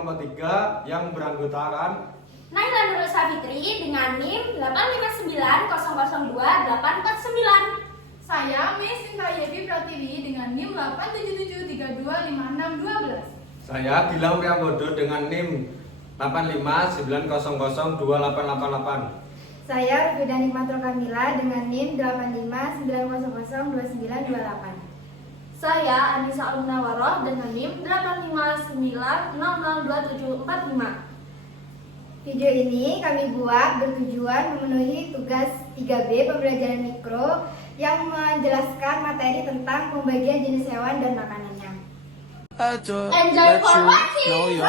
nomor 3 yang beranggotakan Naila Nurul Safitri dengan NIM 859002849. Saya Miss Sinta Yevi Pratiwi dengan NIM 877325612. saya Gilang Priambodo dengan NIM 859002888. Saya Rufida Nikmatul Kamila dengan NIM 859002928. Saya Anissa Almunawaroh dengan NIM 859002745. Video ini kami buat bertujuan memenuhi tugas 3B pembelajaran mikro yang menjelaskan materi tentang pembagian jenis hewan dan makanannya. Enjoy for watching!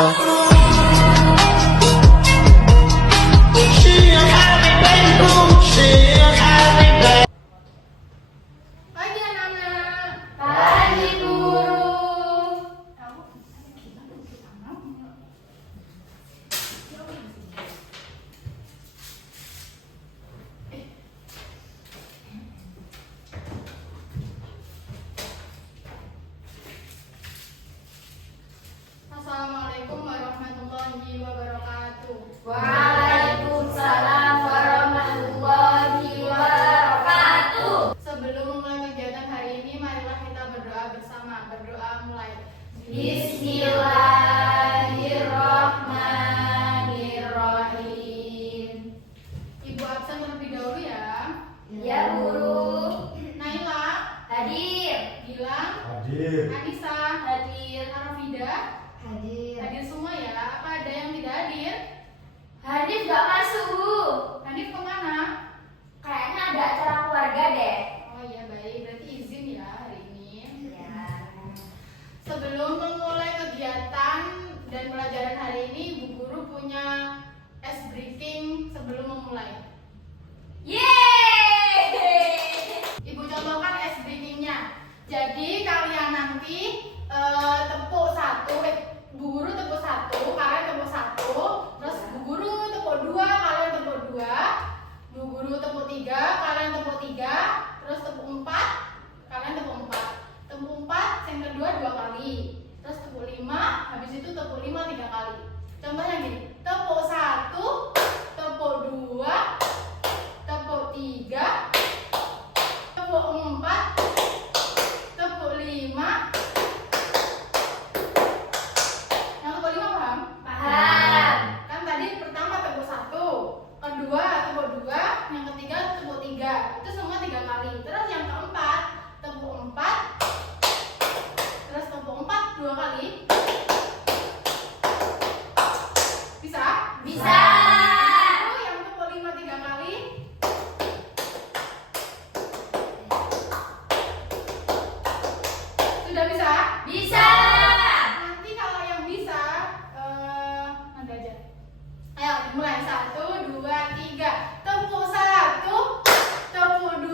Pagi anak-anak. Pagi guru. Assalamualaikum warahmatullahi wabarakatuh. Waalaikumsalam warahmatullahi wabarakatuh. Sebelum mulai kegiatan hari ini, marilah kita berdoa bersama. Berdoa mulai. Bismillahirrahmanirrahim. Ibu absen terlebih dahulu ya. Ya guru. Naila, Hadir. Gilang, hadir. Anissa, Hadir. Arafida, Hadir. hadir semua ya. Apa ada yang tidak hadir? Hadir gak masuk. Hanif kemana? Kayaknya ada acara keluarga deh. Oh iya baik, berarti izin ya hari ini. Ya. Sebelum memulai kegiatan dan pelajaran hari ini, Bu Guru punya ice breaking sebelum memulai. Yeay. Ibu contohkan ice breakingnya. Jadi kalian nanti tepuk satu, Bu Guru tepuk satu, kalian tepuk satu, terus Bu Guru tepuk dua, kalian tepuk dua, Bu Guru tepuk tiga, kalian tepuk tiga, terus tepuk empat, kalian tepuk empat, tepuk empat, yang kedua dua kali, terus tepuk lima, habis itu tepuk lima tiga kali. Contohnya gini, tepuk satu, tepuk dua, tepuk tiga, tepuk empat, tepuk lima. Yang tepuk lima paham? Paham. Kan tadi pertama tepuk satu, kedua tepuk dua, yang ketiga tepuk tiga. Itu semua tiga kali. Terus yang keempat tepuk empat, terus tepuk empat dua kali. Bisa? Bisa. Lalu yang tepuk lima tiga kali. Sudah bisa? Bisa. Nanti kalau yang bisa, nanti aja. Ayo mulai 1, 2, 3. Tepuk 1, tepuk 2,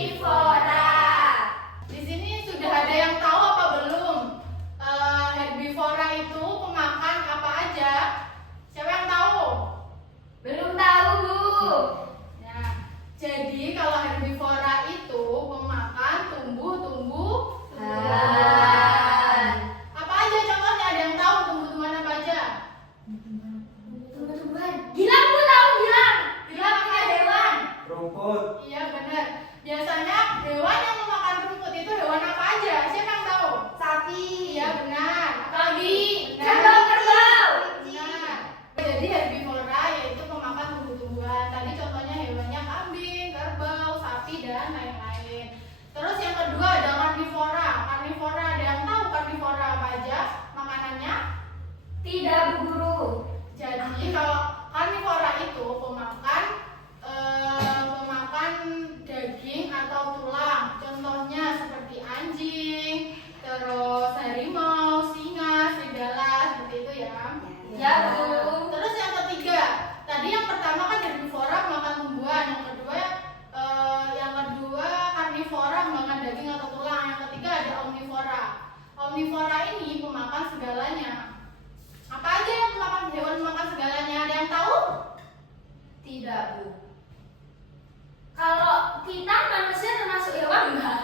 Omnivora. Di sini sudah ada yang tahu apa belum? Herbivora itu pemakan apa aja? Siapa yang tahu? Belum tahu, Bu. Nah, jadi kalau herbivora itu pemakan tumbuh-tumbuhan. Apa aja contohnya? Ada yang tahu tumbuh-tumbuhan apa aja? Tumbuh-tumbuhan. Gilang, Bu, tahu gilang. Gilang punya hewan. Rumput. Iya benar. Biasanya hewan yang memakan rumput itu hewan apa aja? Siapa yang tahu? Sapi. Iya benar. Kambing. Benar. Kerbau. Benar. Jadi herbivora yaitu pemakan tumbuh-tumbuhan. Tadi contohnya hewannya kambing, kerbau, sapi dan lain-lain. Terus yang kedua ada karnivora. Karnivora ada yang tahu karnivora apa aja makanannya? Tidak, Bu Guru. Jadi kalau karnivora itu pemakan daging atau tulang. Contohnya seperti anjing, terus harimau, singa, serigala, seperti itu ya. Ya, Bu. Terus yang ketiga, tadi yang pertama kan herbivora makan tumbuhan, yang kedua karnivora makan daging atau tulang, yang ketiga ada omnivora. Omnivora ini pemakan segalanya. Apa aja yang pemakan hewan memakan segalanya? Ada yang tahu? Tidak, Bu. Kalau kita manusia termasuk hewan enggak?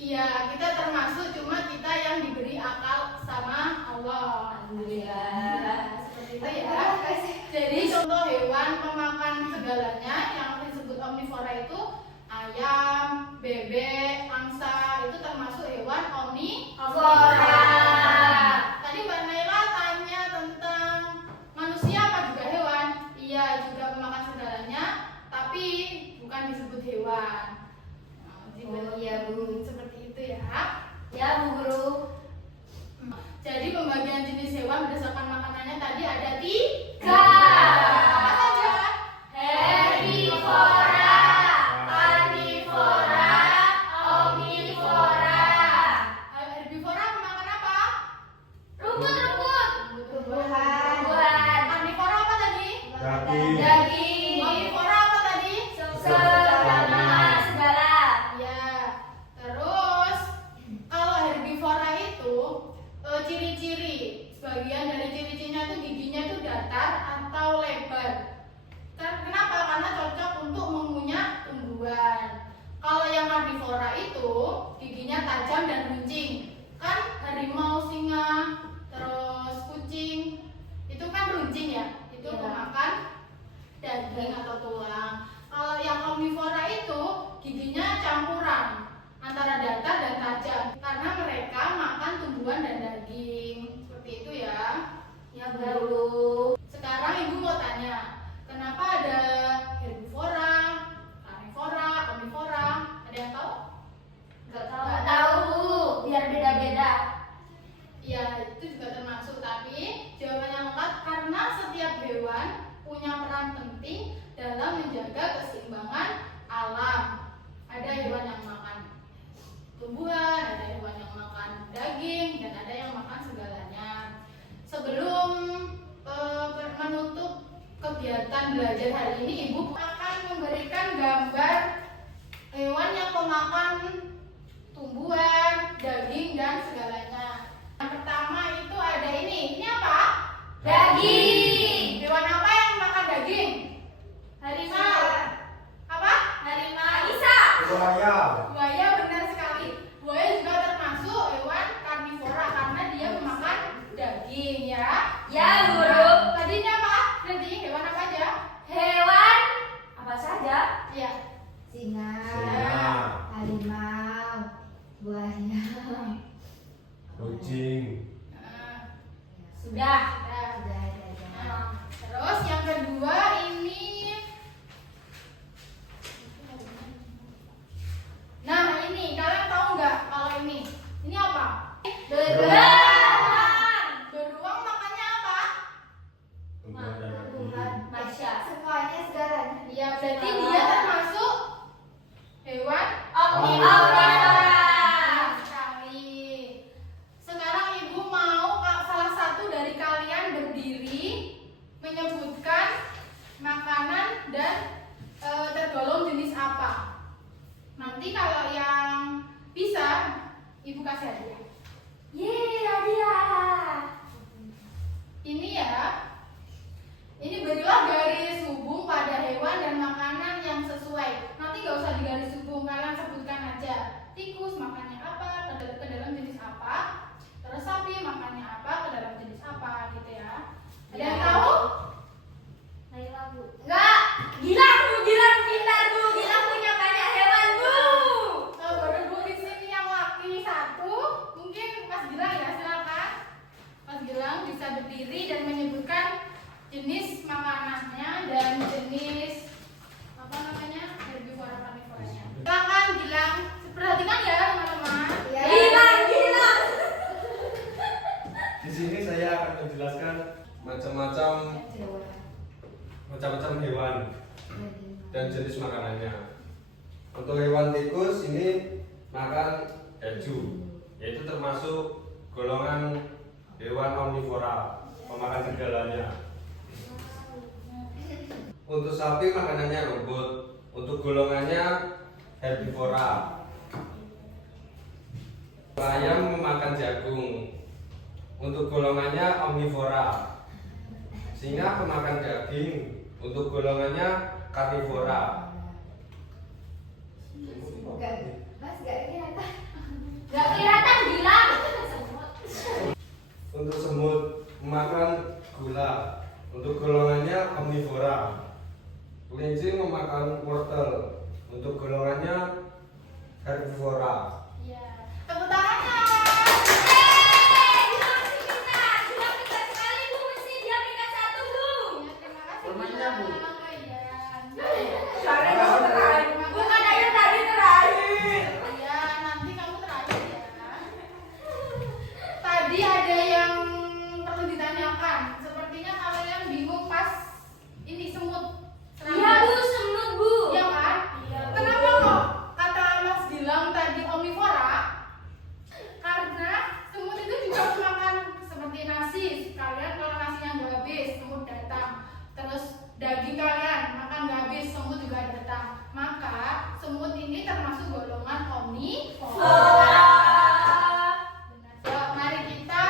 Iya, kita termasuk, cuma kita yang diberi akal sama Allah. Alhamdulillah. Seperti itu ya. Jadi contoh hewan pemakan segalanya yang disebut omnivora itu ayam, bebek, angsa, itu termasuk hewan omnivora. Tadi Mbak Naila tanya tentang manusia apa juga hewan? Iya, juga memakan segalanya, tapi bukan disebut hewan. Oh, iya, Bu. Seperti itu ya. Ya, Bu Guru. Jadi pembagian jenis hewan berdasarkan makanannya tadi ada 3. Tiga. Apa saja? Herbivora, karnivora, omnivora. Herbivora memakan apa? Rumput-rumput. Tumbuhan. Tumbuhan. Karnivora apa tadi? Daging. Daging. Omnivora apa tadi? Segala. Segala. Ya. Terus kalau herbivora itu ciri-ciri, sebagian dari ciri-cirinya itu giginya itu datar atau lebar. Kenapa? Karena cocok untuk mengunyah tumbuhan. Kalau yang karnivora itu giginya tajam dan runcing. Kan harimau, singa, terus kucing itu kan runcing ya. Itu Ya. pemakan daging atau tulang. Kalau yang omnivora itu giginya campuran antara datar dan tajam karena mereka makan tumbuhan dan daging. Seperti itu ya. Ya, Bu Guru. Sekarang Ibu mau tanya, kenapa ada herbivora, karnivora, omnivora? Ada yang tahu? Enggak tahu. Enggak tahu, Bu. Biar beda-beda. Ya, itu juga termasuk, tapi jawabannya lengkap karena setiap hewan punya peran penting dalam menjaga keseimbangan alam. Ada hewan yang makan tumbuhan, ada hewan yang makan daging, dan ada yang makan segalanya. Sebelum menutup kegiatan belajar hari ini, Ibu akan memberikan gambar hewan yang memakan tumbuhan, daging, dan segalanya. Yang pertama itu ada ini. Ini apa? Daging. Hewan apa yang makan daging? Harimau. Apa? Harimau. Isa. Buaya. Buaya, benar sekali. Buaya juga termasuk hewan karnivora karena dia memakan daging ya. Ya, Bu Guru. Tadi ini apa? Berarti hewan apa aja? Hewan apa saja? Iya. Singa. Singa. Harimau. Buaya. Kucing. Sudah. Sudah. Sudah. Nah, terus yang kedua ini. Nah, ini kalian tahu nggak kalau ini? Ini apa? Beruang. Beruang makannya apa? Tumbuhan dan daging. Tumbuhan. Masya. Semuanya segalanya. Iya, berarti dia termasuk hewan Omnivora. Benar sekali. Sekarang Ibu mau salah satu dari kalian berdiri menyebutkan makanan dan tergolong jenis apa. Nanti kalau yang bisa ibu kasih hadiah. Yeay, hadiah. Ini ya. Ini berilah garis hubung pada hewan dan makanan yang sesuai. Nanti nggak usah digaris hubung, kalian sebutkan aja. Tikus makannya apa, ke dalam jenis apa. Terus sapi makannya apa, ke dalam jenis apa, gitu ya. Ada yang tahu? Naila, Bu. Enggak. Gilang, Bu. Gilang pintar, Bu. Gilang punya banyak hewan, Bu. Oh, baru Bu di sini yang laki satu. Mungkin Mas Gilang ya, silakan. Mas Gilang bisa berdiri dan menyebutkan jenis makanannya dan jenis apa namanya herbivora karnivoranya. Silakan Gilang, perhatikan ya teman-teman. Ya. Gilang, Gilang. Di sini saya akan menjelaskan macam-macam hewan dan jenis makanannya. Untuk hewan tikus ini makan keju, yaitu termasuk golongan hewan omnivora, pemakan segalanya. Untuk sapi makanannya rumput, untuk golongannya herbivora. Ayam memakan jagung, untuk golongannya omnivora. Singa pemakan daging, untuk golongannya karnivora. Mas gak kelihatan. Enggak kelihatan, Gilang. Untuk semut memakan gula, untuk golongannya omnivora. Kelinci memakan wortel, untuk golongannya herbivora. Ya, tepuk tangannya. Gilang mesti pintar. Gilang pintar sekali, Bu. Mesti dia peringkat 1, Bu. Ya, terima kasih. Hormatnya, Bu. Bukan ayo tadi terakhir. Ya, nanti kamu terakhir ya. Tadi ada yang perlu ditanyakan. Sepertinya kalian bingung pas ini semut. Iya, Bu, semut, Bu. Iya kan? Iya, Bu. Kenapa kok kata Mas Gilang tadi omnivora? Karena semut itu juga makan seperti nasi. Kalian kalau nasinya nggak habis, semut datang. Terus daging kalian makan nggak habis, semut juga datang. Maka semut ini termasuk golongan omnivora. Benar. Mari kita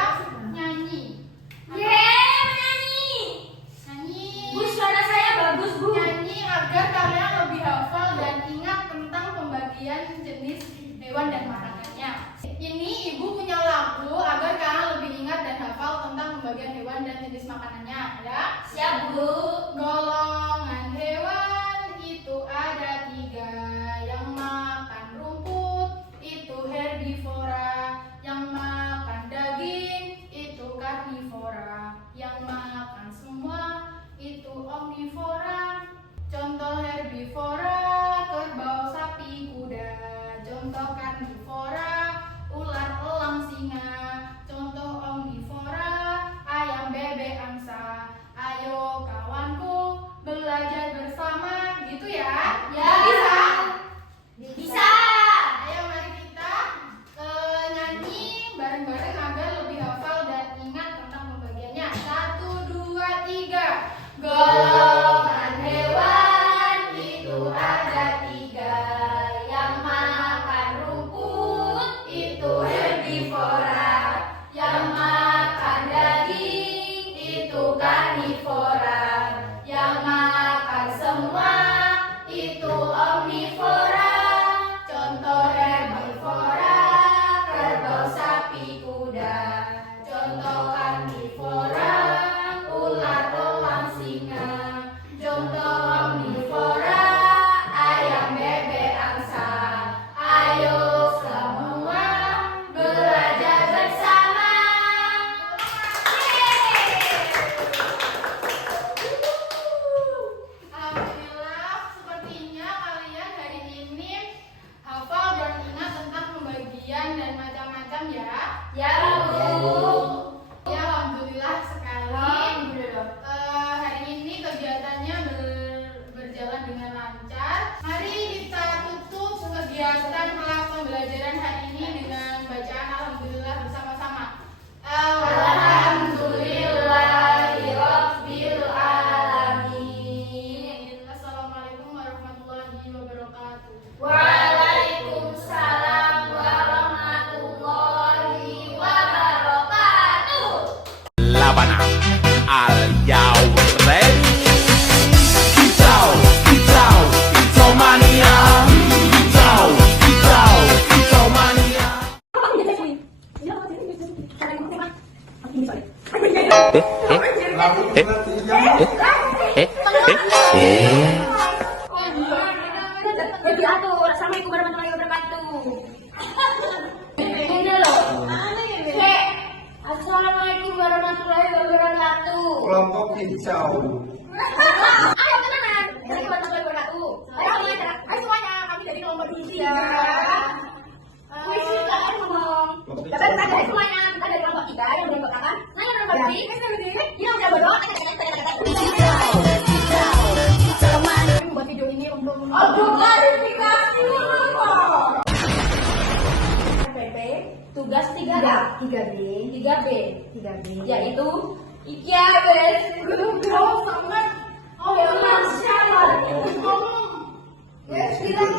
nyanyi. Yeay, menyanyi. Nyanyi. Bu, suara saya bagus, Bu. Nyanyi agar kalian lebih hafal dan ingat tentang pembagian jenis hewan dan makanannya. Ini ibu punya lagu agar kalian lebih ingat dan hafal tentang pembagian hewan dan jenis makanannya, ya. Siap, Bu. Golongan hewan itu ada 3, yang makan rumput itu herbivora, yang makan daging itu karnivora, yang makan semua itu omnivora. Contoh herbivora, kerbau, sapi, kuda. Contoh karnivora, ular, elang, singa. Contoh omnivora, ayam, bebek, angsa. Ayo kawanku belajar bersama, gitu ya? Ya. Bisa? Bisa. Ayo mari kita nyanyi bareng-bareng agar lebih hafal dan ingat tentang pembagiannya. 1, 2, 3. Golongan hewan itu ada 3, yang makan rumput itu herbivora, yang makan daging itu karnivora, yang makan semua itu omnivora. Contoh herbivora, kerbau, sapi, kuda. Contoh karnivora, ular, elang, singa. Contoh omnivora, ayam, bebek, angsa. Ayo semua belajar bersama. Alhamdulillah, sepertinya kalian hari ini hafal dan ingat tentang pembagian dan macam-macam ya. Ya, Bu. Ya, alhamdulillah sekali. Alhamdulillah. Hari ini kegiatannya berjalan dengan lancar. Mari kita tutup kegiatan kelas pembelajaran hari ini dengan bacaan alhamdulillah bersama-sama. Alhamdulillahirabbil alamin. Assalamualaikum warahmatullahi wabarakatuh. Waalaikumsalam cincau. Ayo teman-teman, dari kelompok satu. Ayo semuanya, kami dari kelompok 3. Wis kita ngomong. Dapat kita dari semuanya, kita dari kelompok 3 yang belum berkapan. Nah, yang belum berkapan, ini udah bodoh. Buat video ini untuk klarifikasi. PP tugas 3B. 3B yaitu IKIABES sangat masyarakat. ngomong. Bilang